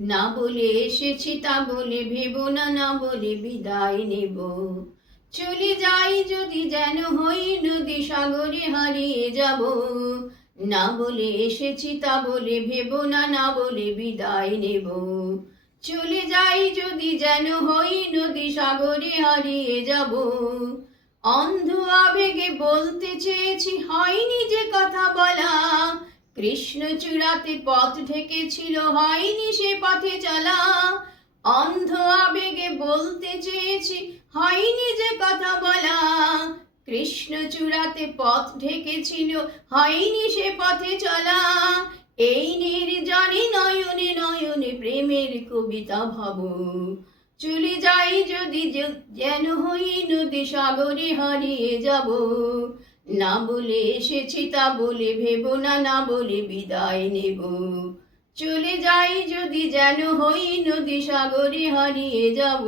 না বলে এসেছি তা বলে ভেবো না, না বলে বিদায় নেব। চলে যাই যদি যেন হই নদী সাগরে হারিয়ে যাব। না বলে এসেছি তা বলে ভেবো না, না বলে বিদায় নেব। চলে যাই যদি যেন হই নদী সাগরে হারিয়ে যাব। অন্ধ আবেগে বলতে চেয়েছি, হয়নি যে কথা বলা। কৃষ্ণচূড়াতে পথ ঢেকেছিল, হয়নি সে পথে চলা। অন্ধ আবেগে বলতে চেয়েছি, হয়নি যে কথা বলা। কৃষ্ণচূড়াতে পথ ঢেকেছিল, হয়নি সে পথে চলা। এই নির্জনে নয়নে নয়নে প্রেমের কবিতা ভাবো। চলে যাই যদি যেন হই নদী সাগরে হারিয়ে যাব। না বলে এসেছি তা বলে ভেবো না, না বলে বিদায় নেব। চলে যাই যদি যেন হই নদী সাগরে হারিয়ে যাব।